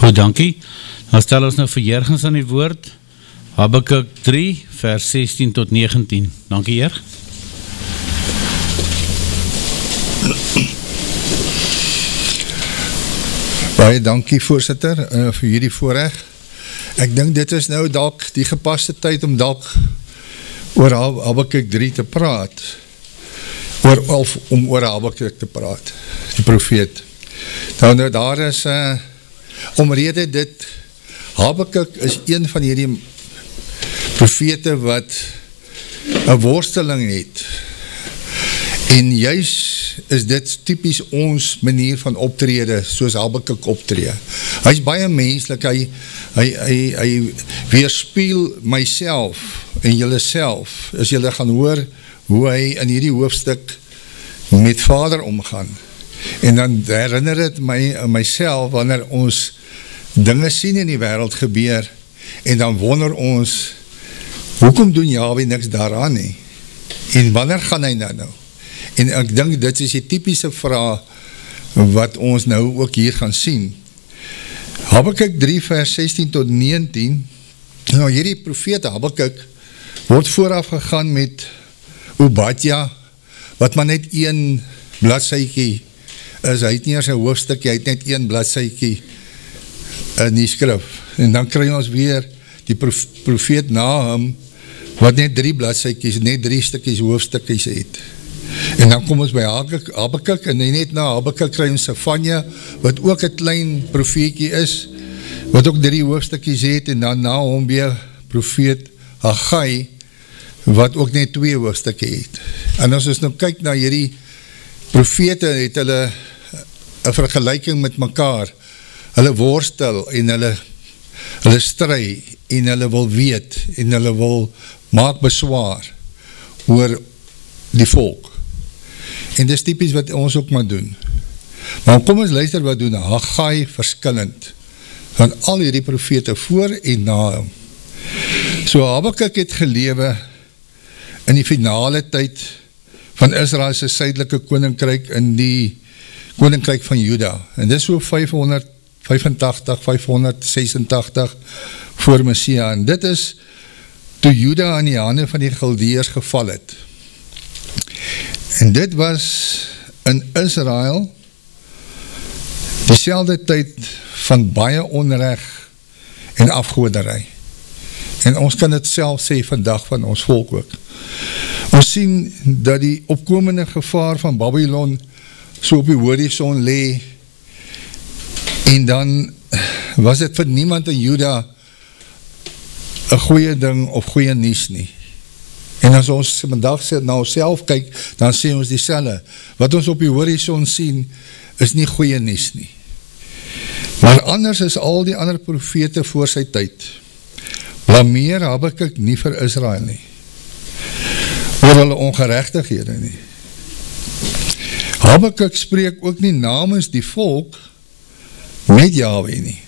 Goed, dankie. Dan stel ons nou verjurgens aan die woord. Habakuk 3, vers 16 tot 19. Dankie, Heer. Baie dankie, voorsitter, vir hierdie voorreg. Ek dink dit is nou dalk die gepaste tyd om dalk oor Habakuk 3 te praat. Om oor Habakuk te praat, die profeet. Nou daar is, omrede dit, Habakuk is een van hierdie profete wat 'n worsteling het. En juist is dit typies ons manier van optrede, soos Habakuk optree. Hy is baie menslik, hy weerspieël myself en julle self, as julle gaan hoor hoe hy in hierdie hoofstuk met Vader omgaan. En dan herinner het myself, wanneer ons dinge sien in die wêreld gebeur, en dan wonder ons, hoekom doen Jahwe niks daaraan nie? En wanneer gaan hy nou? En ek dink dit is die typiese vraag wat ons nou ook hier gaan sien. Habakuk 3 vers 16 tot 19, nou hierdie profete Habakuk word vooraf gegaan met Obadja, wat maar net een bladsytjie is, hy het nie eers 'n hoofstukkie, hy het net een bladsytjie in die skrif. En dan kry ons weer die profeet Nahum, wat net 3 bladsytjies, net 3 stukkies hoofstukkies het. En dan kom ons by Habakuk, en net na Habakuk kry ons Sefanja, wat ook 'n klein profeetjie is, wat ook 3 hoofstukkies het, en dan na hom weer profeet Haggai, wat ook net 2 hoofstukke het. En as ons nou kyk na hierdie profete, het hulle 'n vergelyking met mekaar, hulle worstel, en hulle stry, en hulle wil weet, en hulle wil maak beswaar oor die volk. En dis typies wat ons ook maar doen. Maar kom ons luister wat doen Haggai verskillend van al hierdie profete voor en na hom. So Habakuk het gelewe in die finale tyd van Israel se suidelike koninkryk, in die koninkryk van Juda. En dis so 585, 586 voor Messia. En dit is toe Juda aan die hande van die Galdeërs geval het. En dit was in Israel dieselfde tyd van baie onreg en afgoderry. En ons kan dit self sê vandag van ons volk ook. Ons sien dat die opkomende gevaar van Babylon so op die horizon lê, en dan was dit vir niemand in Juda 'n goeie ding of goeie nuus nie. En as ons vandag na onsself kyk, dan sê ons dieselfde. Wat ons op die horizon sien, is nie goeie nuus nie. Maar anders is al die ander profete voor sy tyd. Blameer Habakuk nie vir Israel nie, oor hulle ongeregtighede nie. Habakuk spreek ook nie namens die volk met Jahwe nie.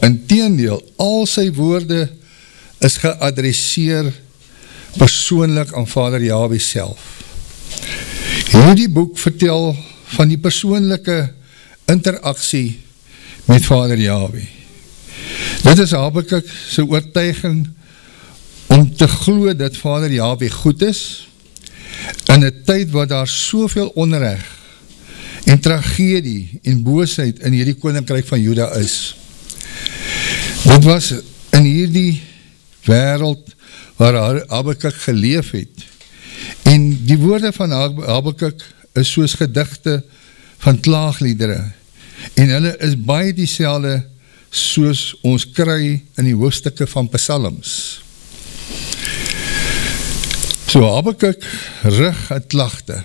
Inteendeel, al sy woorde is geadresseer persoonlik aan Vader Jahwe self. Hierdie boek vertel van die persoonlike interaksie met Vader Jahwe. Dit is Habakuk sy oortuiging om te glo dat Vader Jahwe goed is, in 'n tyd wat daar soveel onreg en tragedie en boosheid in hierdie koninkryk van Juda is. Dit was in hierdie wêreld waar Habakuk geleef het. En die woorde van Habakuk is soos gedigte van klaagliedere. En hulle is baie dieselfde soos ons kry in die hoofstukke van Psalms. So Habakuk rig 'n klagte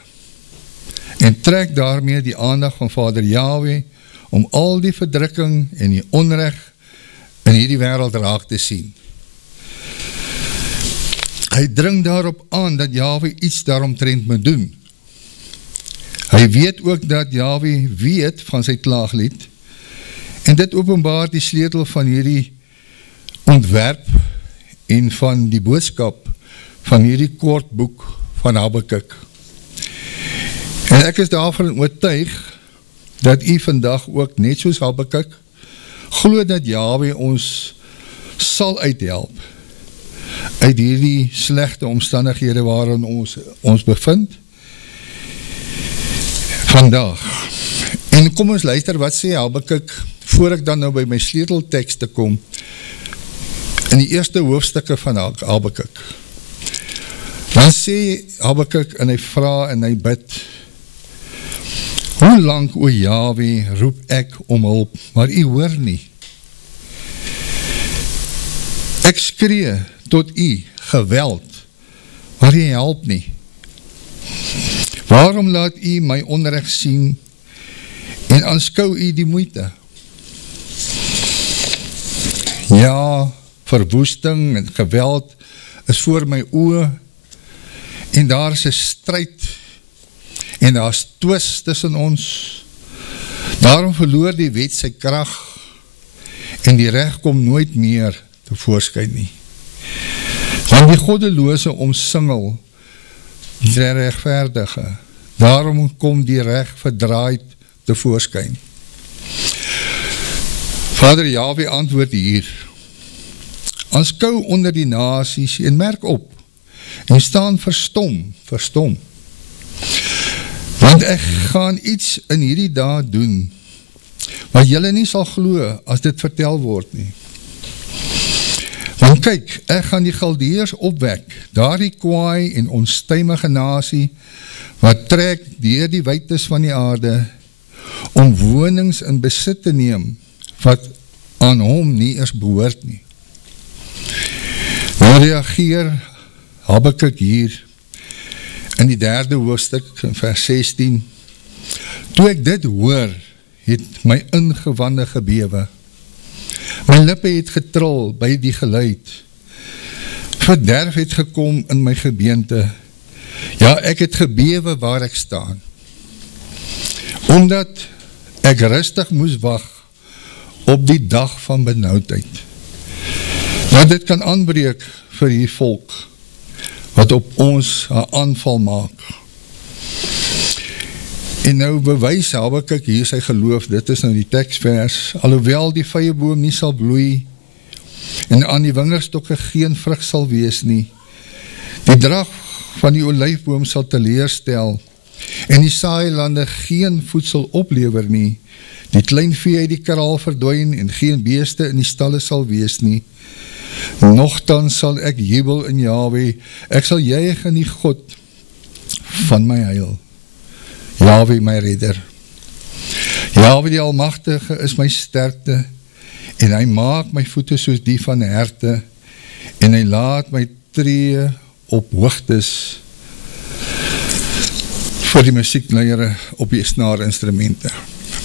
en trek daarmee die aandag van Vader Jahwe om al die verdrukking en die onreg in hierdie wêreld raak te sien. Hy dring daarop aan dat Jahwe iets daaromtrent moet doen. Hy weet ook dat Jahwe weet van sy klaaglied, en dit openbaar die sleutel van hierdie ontwerp en van die boodskap van hierdie kort boek van Habakuk. En ek is daarvan oortuig dat u vandag ook net soos Habakuk glo dat Jahwe ons sal uithelp uit hierdie slegte omstandighede waarin ons bevind vandag. En kom ons luister wat sê Habakuk, voor ek dan nou by my sleuteltekst te kom, in die eerste hoofstukke van Habakuk. Dan sê Habakuk en hy vra en hy bid, hoe lang, o Jahwe, roep ek om hulp, maar u hoor nie. Ek skree tot u geweld, maar u help nie. Waarom laat u my onrecht sien en aanskou u die moeite? Ja, verwoesting en geweld is voor my oë en daar is 'n stryd en daar is twis tussen ons. Daarom verloor die wet sy krag en die reg kom nooit meer tevoorskyn nie. Want die goddelose omsingel die regverdige. Daarom kom die reg verdraaid tevoorskyn. Vader Jahwe antwoord hier, aanskou onder die nasies en merk op en staan verstom. Want ek gaan iets in hierdie daad doen, wat julle nie sal glo as dit vertel word nie. Want kyk, ek gaan die Galdeërs opwek, daardie kwaai en onstuimige nasie, wat trek deur die wytes van die aarde, om wonings in besit te neem, wat aan hom nie eers behoort nie. Nou reageer Habakuk hier, in die 3de hoofstuk, vers 16, toe ek dit hoor, het my ingewande gebewe. My lippe het getril by die geluid. Verderf het gekom in my gebeente. Ja, ek het gebewe waar ek staan. Omdat ek rustig moes wag op die dag van benauwdheid. Dat dit kan aanbreek vir die volk, wat op ons 'n aanval maak. En nou bewys Habakuk hier sy geloof, dit is nou die tekstvers, alhoewel die vyeboom nie sal bloei, en aan die wingerstokke geen vrug sal wees nie, die drag van die olyfboom sal teleurstel, en die saailande geen voedsel oplewer nie, die kleinvee uit die kraal verdwyn, en geen beeste in die stalle sal wees nie, nogtans sal ek jubel in Jahwe, ek sal juig in die God van my heil. Jahwe my redder. Jahwe die Almagtige is my sterkte, en hy maak my voete soos die van herte, en hy laat my tree op hoogtes vir die musiekleiere op die snaarinstrumente.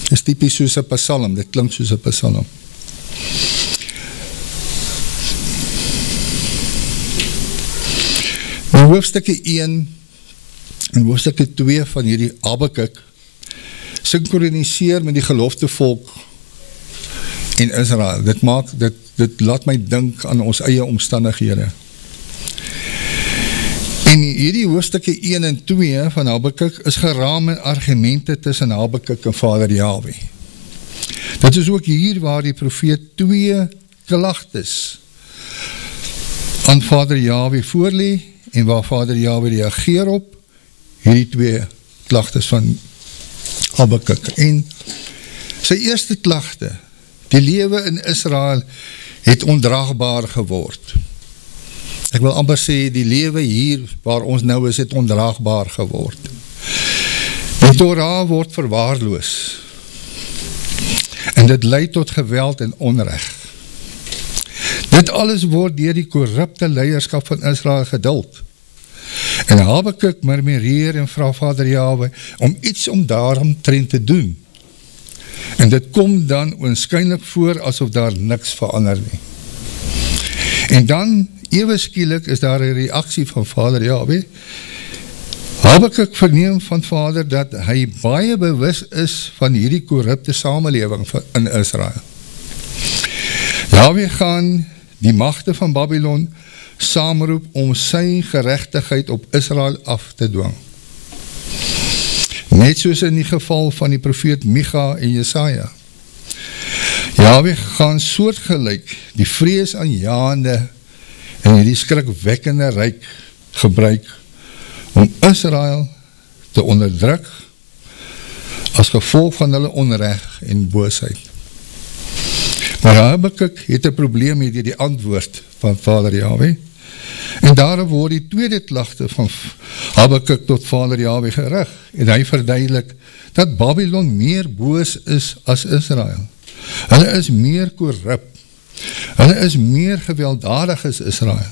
Dit is typies soos 'n psalm, dit klink soos 'n psalm. In hoofstukke 1 en hoofstukke 2 van hierdie Habakuk synkroniseer met die gelofte volk en Israel. Dit laat my dink aan ons eie omstandighede. En hierdie hoofstukke 1 en 2 van Habakuk is geraam in argumente tussen Habakuk en Vader Jahwe. Dit is ook hier waar die profeet 2 klagtes aan Vader Jahwe voorlê en waar Vader Jahwe reageer op hierdie 2 klagtes van Habakuk. En sy eerste klagte, die lewe in Israel het ondraagbaar geword. Ek wil amper sê, die lewe hier waar ons nou is, het ondraagbaar geword. Die Torah word verwaarloos. En dit lei tot geweld en onreg. Dit alles word deur die korrupte leierskap van Israel geduld. En Habakuk murmureer en vra Vader Jahwe om iets om daaromtrent te doen. En dit kom dan oënskynlik voor asof daar niks verander nie. En dan, ewe skielik, is daar 'n reaksie van Vader Jahwe. Habakuk verneem van Vader dat hy baie bewus is van hierdie korrupte samelewing in Israel. Jahwe gaan die magte van Babylon saamroep om sy geregtigheid op Israel af te dwing. Net soos in die geval van die profeet Micha en Jesaja. Jahwe gaan soortgelyk die vrees aanjaande en die skrikwekkende ryk gebruik om Israel te onderdruk as gevolg van hulle onreg en boosheid. Maar Habakuk het 'n probleem met die antwoord van Vader Jahwe, en daarom word die tweede klagte van Habakuk tot Vader Jahwe gerig, en hy verduidelik dat Babylon meer boos is as Israel. Hulle is meer korrup, hulle is meer gewelddadig as Israel.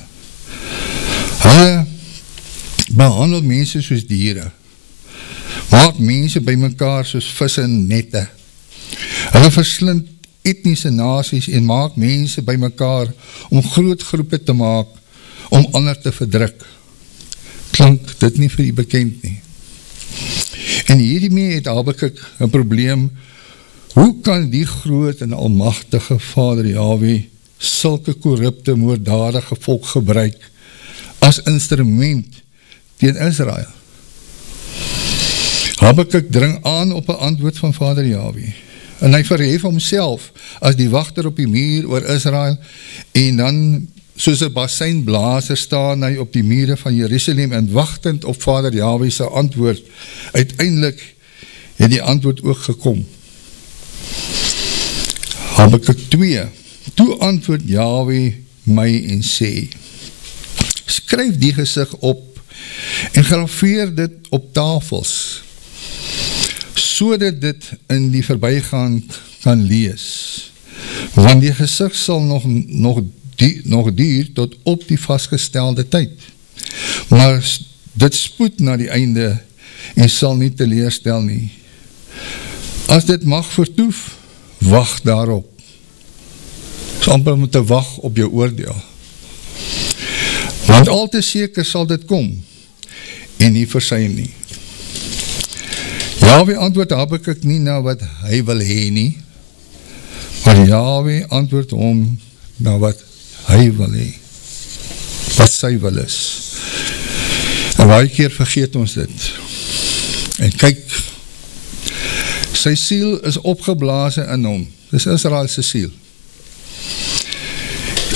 Hulle behandel mense soos diere, maak mense by mekaar soos visse in nette. Hulle verslind etniese nasies en maak mense by mekaar om groot groepe te maak, om ander te verdruk. Klink dit nie vir u bekend nie. En hiermee het Habakuk 'n probleem. Hoe kan die groot en almagtige Vader Jahwe sulke korrupte, moorddadige volk gebruik as instrument teen Israel? Habakuk dring aan op 'n antwoord van Vader Jahwe, en hy verhef homself as die wagter op die muur oor Israel, en dan soos 'n basynblaser staan hy op die mure van Jerusalem en wagtend op Vader Jahwe se antwoord. Uiteindelik het die antwoord ook gekom. Habakuk 2. Toe antwoord Jahwe my en sê, skryf die gesig op en graveer dit op tafels, sodat dit in die verbygaan kan lees, want die gesig sal nog duur tot op die vastgestelde tyd, maar dit spoed na die einde en sal nie teleurstel nie. As dit mag vertoef, wag daarop. Is amper om te wag op jou oordeel. Want al te seker sal dit kom en nie versuim nie. Jahwe antwoord Habakuk nie na wat hy wil hê nie, maar Jahwe antwoord hom na wat hy wil hê, wat sy wil is. En baie keer vergeet ons dit. En kyk, sy siel is opgeblazen in hom. Dis Israel se siel.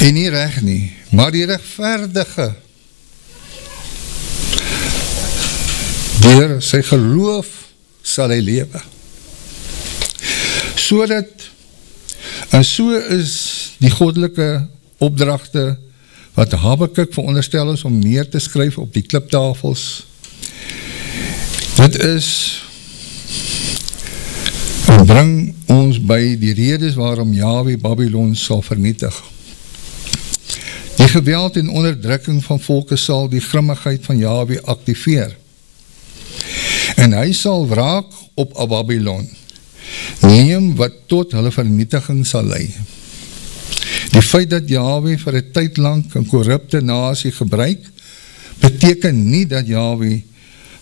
En nie reg nie, maar die regverdige, deur sy geloof sal hy lewe. En so is die goddelike opdragte wat Habakuk veronderstel is om neer te skryf op die kliptafels. Dit is en bring ons by die redes waarom Jahwe Babylon sal vernietig. Die geweld en onderdrukking van volke sal die grimmigheid van Jahwe aktiveer. En hy sal wraak op Babylon neem wat tot hulle vernietiging sal lei. Die feit dat Jahwe vir 'n tyd lank 'n korrupte nasie gebruik, beteken nie dat Jahwe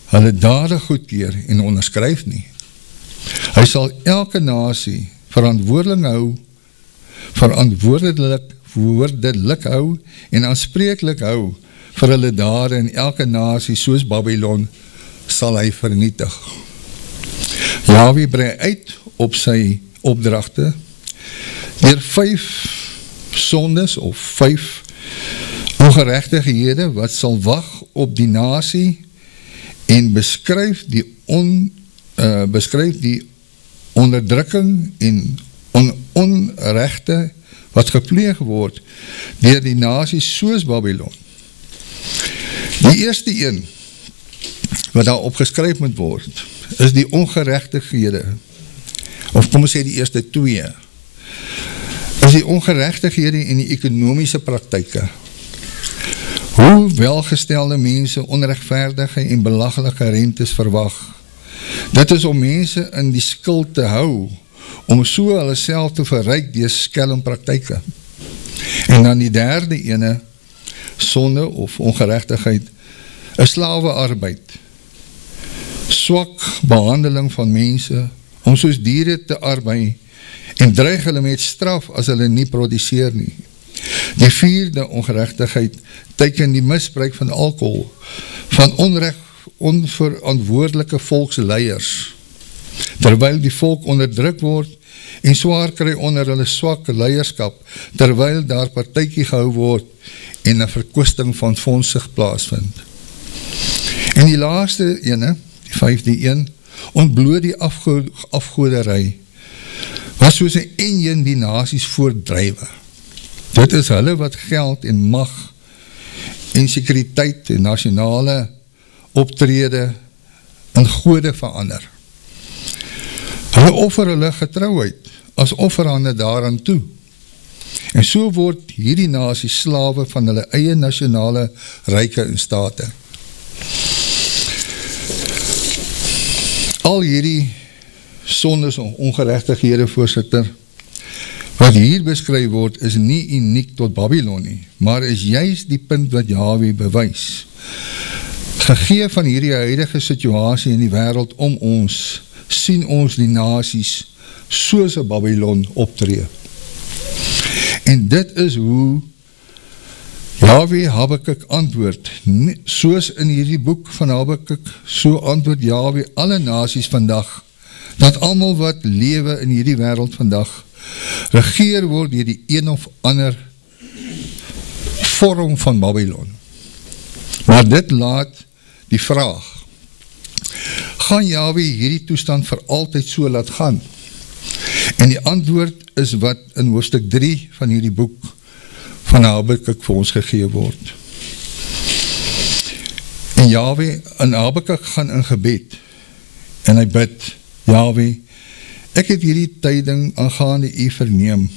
hulle dade goedkeur en onderskryf nie. Hy sal elke nasie verantwoordelik hou en aanspreeklik hou vir hulle dade, en elke nasie soos Babylon sal hy vernietig. Jahwe brei uit op sy opdragte deur 5 sondes of 5 ongeregtighede wat sal wag op die nasie en beskryf die onderdrukking en onregte wat gepleeg word deur die nasie soos Babylon. Die eerste een wat daar opgeskryf moet word is die ongeregtighede, of kom ons sê die eerste 2, is die ongeregtighede en die ekonomiese praktyke. Hoe welgestelde mense onregverdige en belaglike rentes verwag. Dit is om mense in die skuld te hou, om so hulle self te verryk deur skelm praktyke. En dan die derde ene, sonde of ongeregtigheid, is slawearbeid. Swak behandeling van mense, om soos diere te arbei, en dreig hulle met straf as hulle nie produseer nie. Die 4de ongeregtigheid teken die misbruik van alkohol, van onverantwoordelike volksleiers, terwyl die volk onderdruk word en swaar kry onder hulle swak leierskap, terwyl daar partytjie gehou word en 'n verkwisting van fondse plaasvind. En die laaste ene, die 5de een, ontbloot die afgoderij, was soos 'n enjin die nasies voordrywe. Dit is hulle wat geld en mag en sekuriteit en nasionale optrede in gode verander. Hulle offer hulle getrouheid as offerhande daaraan toe. En so word hierdie nasie slawe van hulle eie nasionale ryke en state. Al hierdie sondes en ongerechtighede, voorsitter, wat hier beskryf word, is nie uniek tot Babylon nie, maar is juist die punt wat Jahwe bewys. Gegee van hierdie huidige situasie in die wêreld om ons, sien ons die nasies soos 'n Babylon optree. En dit is hoe Jahwe Habakuk antwoord, soos in hierdie boek van Habakuk, so antwoord Jahwe alle nasies vandag, dat almal wat lewe in hierdie wêreld vandag, regeer word deur die een of ander vorm van Babylon. Maar dit laat die vraag, gaan Jahwe hierdie toestand vir altyd so laat gaan? En die antwoord is wat in hoofstuk 3 van hierdie boek van Habakuk vir ons gegee word. En Jahwe, in Habakuk gaan in gebed, en hy bid, Jahwe, ek het hierdie tyding aangaande u verneem,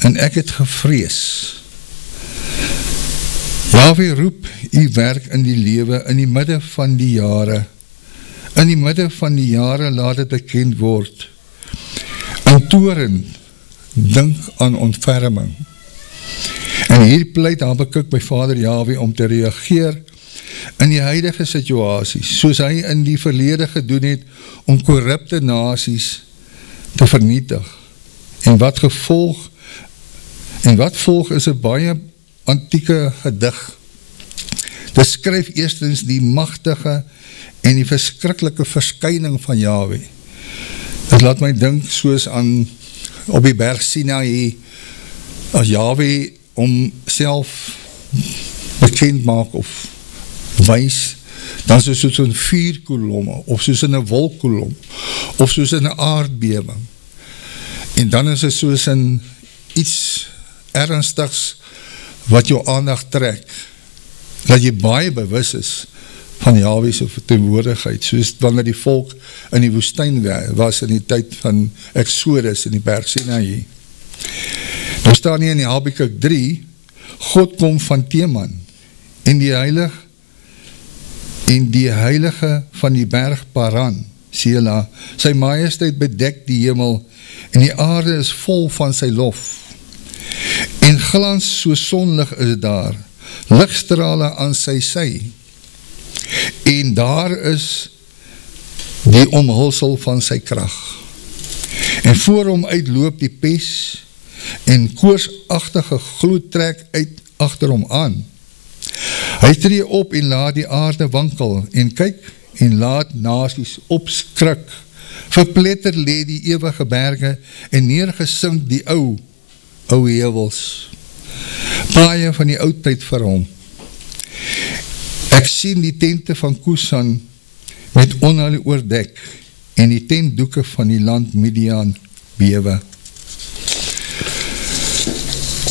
en ek het gevrees. Jahwe roep u werk in die lewe, in die midde van die jare. In die midde van die jare laat het bekend word. In toren, dink aan ontferming. En hier pleit Habakuk by Vader Jahwe om te reageer in die huidige situasies, soos hy in die verlede gedoen het om korrupte nasies te vernietig. En wat volg is 'n baie antieke gedig. Dit skryf eerstens die magtige en die verskriklike verskyning van Jahwe. Dit laat my dink soos aan op die berg Sinaï, as Jahwe homself bekend maak of wys, dan is dit soos in vuurkolomme, of soos in 'n wolkkolom, of soos in 'n aardbewing. En dan is dit soos in iets ernstigs wat jou aandag trek, dat jy baie bewus is van Jahwe se verteenwoordigheid, soos wanneer die volk in die woestyn was in die tyd van Exodus in die berg Sinaï. Nou staan hier in die Habakuk 3, God kom van Teman, en die heilige van die berg Paran, Sela, sy majesteit bedek die hemel, en die aarde is vol van sy lof. En glans so sonlig is daar, ligstrale aan sy sy, en daar is die omhulsel van sy krag. En voor hom uitloop die pes, en koorsachtige gloed trek uit agter hom aan. Hy tree op en laat die aarde wankel, en kyk en laat nasies opskrik. Verpletter lê die ewige berge, en neergesink die ou heuwels. Baie van die oudtyd vir hom. Ek sien die tente van Kusan met onheil oordek, en die tentdoeke van die land Midian bewe.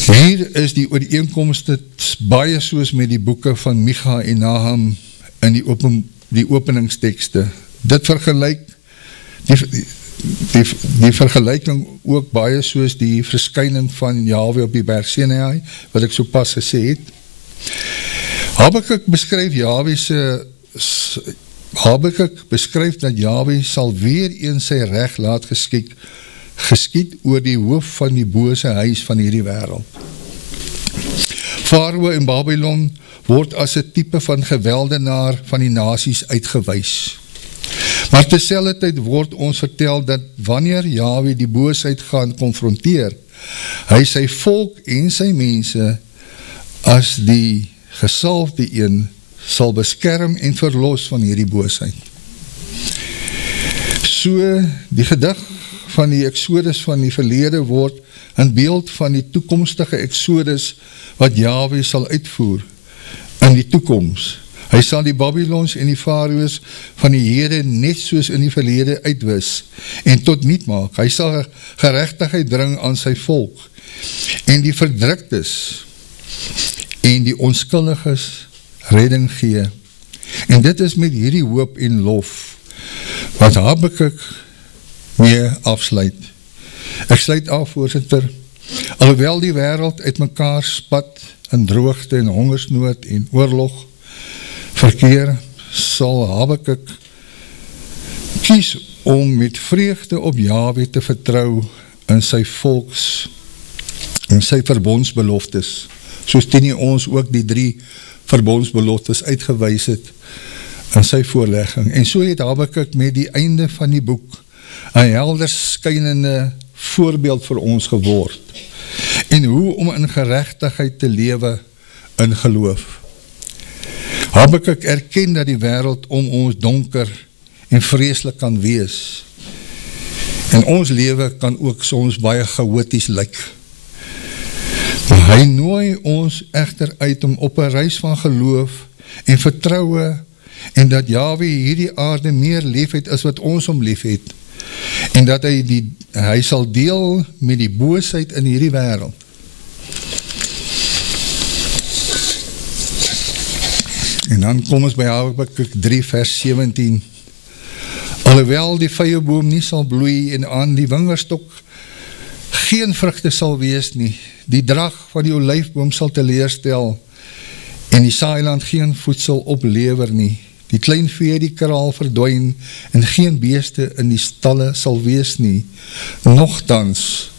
Hier is die ooreenkomste baie soos met die boeke van Micha en Nahum in die openingstekste. Dit vergelyk die vergelyking ook baie soos die verskyning van Jahwe op die berg Sinaï, wat ek so pas gesê het. Habakuk beskryf dat Jahwe sal weer eens sy reg laat geskied oor die hoof van die bose huis van hierdie wêreld. Farao in Babylon word as 'n tipe van geweldenaar van die nasies uitgewys. Maar terselfde tyd word ons vertel dat wanneer Jahwe die boosheid gaan konfronteer, hy sy volk en sy mense as die gesalfde een sal beskerm en verlos van hierdie boosheid. So die gedig van die Exodus van die verlede word 'n beeld van die toekomstige Exodus wat Jahwe sal uitvoer in die toekoms. Hy sal die Babylons en die Farao's van die hede net soos in die verlede uitwis en tot niet maak. Hy sal geregtigheid bring aan sy volk en die verdruktes en die onskuldiges redding gee. En dit is met hierdie hoop en lof wat Habakuk mee afsluit. Ek sluit af, voorsitter, alhoewel die wêreld uit mekaar spat in droogte en hongersnood en oorlog verkeer, sal Habakuk kies om met vreugde op Jahwe te vertrou in sy volks en sy verbondsbeloftes, soos Tini ons ook die 3 verbondsbeloftes uitgewys het in sy voorlegging. En so het Habakuk met die einde van die boek 'n helder skynende voorbeeld vir ons geword en hoe om in geregtigheid te lewe in geloof. Habakuk erken dat die wêreld om ons donker en vreeslik kan wees en ons lewe kan ook soms baie chaoties lyk. Maar hy nooi ons egter uit om op 'n reis van geloof en vertroue en dat Jahwe hierdie aarde meer lief het as wat ons hom lief het en dat hy sal deel met die boosheid in hierdie wêreld. En dan kom ons by Habakuk 3 vers 17. Alhoewel die vyeboom nie sal bloei en aan die wingerdstok geen vrugte sal wees nie, die drag van die olyfboom sal teleurstel en die saailand geen voedsel oplewer nie. Die klein vee die kraal verdwyn en geen beeste in die stalle sal wees nie. Nogtans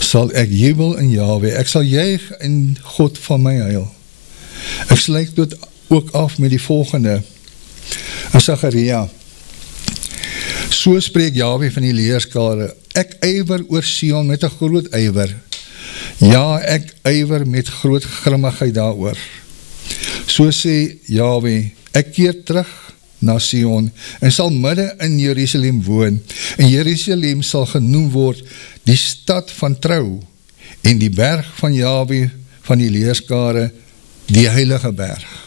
sal ek jubel in Jahwe, ek sal juig in God van my heil. Ek sluit dit ook af met die volgende, in Sagaria. So spreek Jahwe van die leerskare, ek ywer oor Sion met 'n groot ywer. Ja, ek ywer met groot grimmigheid daaroor. So sê Jahwe, ek keer terug na Sion en sal midde in Jerusalem woon. En Jerusalem sal genoem word die stad van trou en die berg van Jahwe van die leerskare, die heilige berg.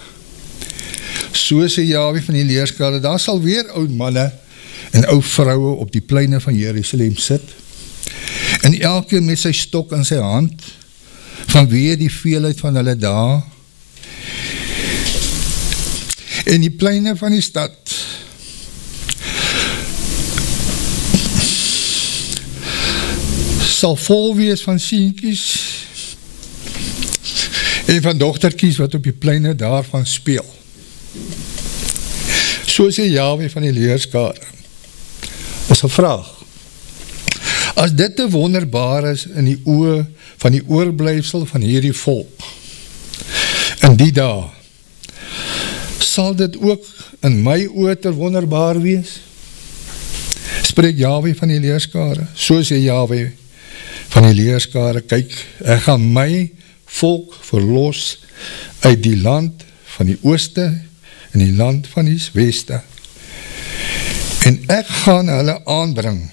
So sê Jahwe van die leerskare, daar sal weer oud manne en ou vroue op die pleine van Jerusalem sit en elkeen met sy stok in sy hand vanweë die veelheid van hulle dae. En die pleine van die stad sal vol wees van seentjies en van dogtertjies wat op die pleine daarvan speel. So sê Jahwe van die leerskare. Is 'n vraag. As dit te wonderbaar is in die oë van die oorblyfsel van hierdie volk, in die dae, sal dit ook in my oë te wonderbaar wees? Spreek Jahwe van die leerskare. So sê Jahwe van die leerskare, kyk, ek gaan my volk verlos uit die land van die ooste en die land van die weste. En ek gaan hulle aanbring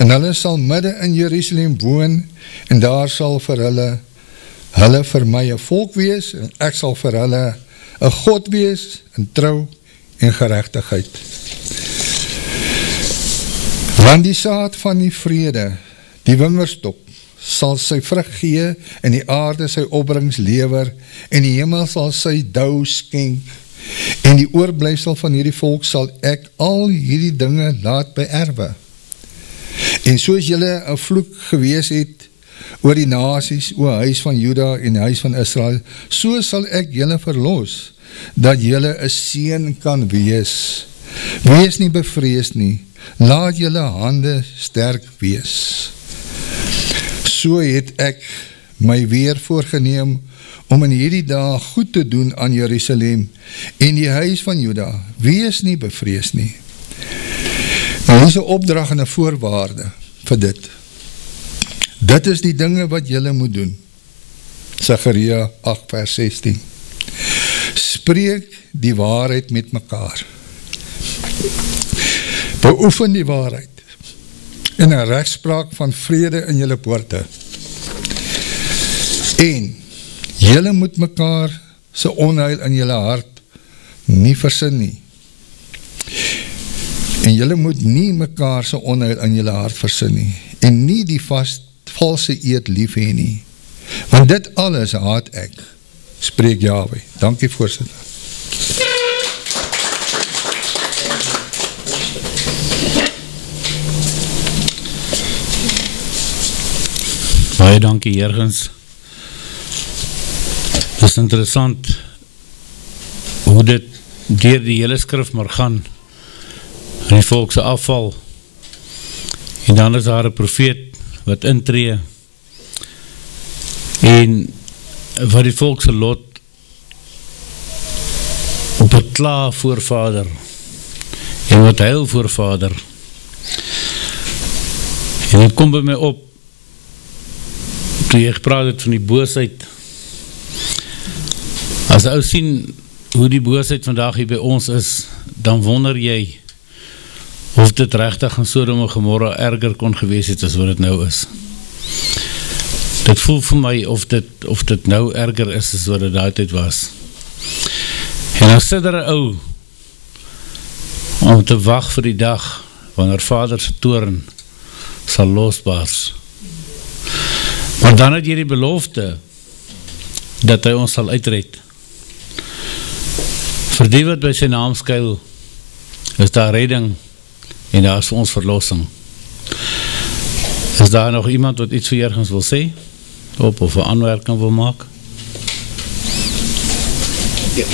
en hulle sal midde in Jerusalem woon en daar sal vir hulle vir my 'n volk wees en ek sal vir hulle 'n God wees in trou en geregtigheid. Want die saad van die vrede, die wingerdstok, sal sy vrug gee en die aarde sy opbrengs lewer en die hemel sal sy dou skenk en die oorblyfsel van hierdie volk sal ek al hierdie dinge laat beerwe. En soos julle 'n vloek gewees het oor die nasies, o huis van Juda en huis van Israel, so sal ek julle verlos, dat julle 'n seën kan wees. Wees nie bevrees nie, laat julle hande sterk wees. So het ek my weer voorgeneem om in hierdie dae goed te doen aan Jerusalem en die huis van Juda. Wees nie bevrees nie. Nou, hier is 'n opdrag en 'n voorwaarde vir dit. Dit is die dinge wat julle moet doen. Sagaria 8 vers 16. Spreek die waarheid met mekaar. Beoefen die waarheid en 'n regspraak van vrede in julle poorte. En julle moet mekaar se onheil in julle hart nie versin nie. En julle moet nie mekaar se onheil in julle hart versin nie, en nie die valse eed lief hê nie, want dit alles haat ek, spreek Jahwe. Dankie voorsitter. Baie dankie Jurgens. Het is interessant hoe dit deur die hele skrif maar gaan, en die volkse afval, en dan is daar 'n profeet wat intree, en wat die volkse lot bekla voor Vader, en wat huil voor Vader, en het kom by my op, toe jy gepraat het van die boosheid, as ou sien hoe die boosheid vandag hier by ons is, dan wonder jy of dit regtig in Sodom en Gomorra erger kon gewees het as wat dit nou is. Dit voel vir my of dit nou erger is as wat dit daai tyd was. En dan sit daar 'n ou om te wag vir die dag wanneer Vader se toorn sal losbars. Maar dan het jy die belofte dat hy ons sal uitred. Vir die wat by sy naam skuil, is daar redding en daar is vir ons verlossing. Is daar nog iemand wat iets vir Jurgens wil sê? Of 'n aanmerking wil maak? Ja.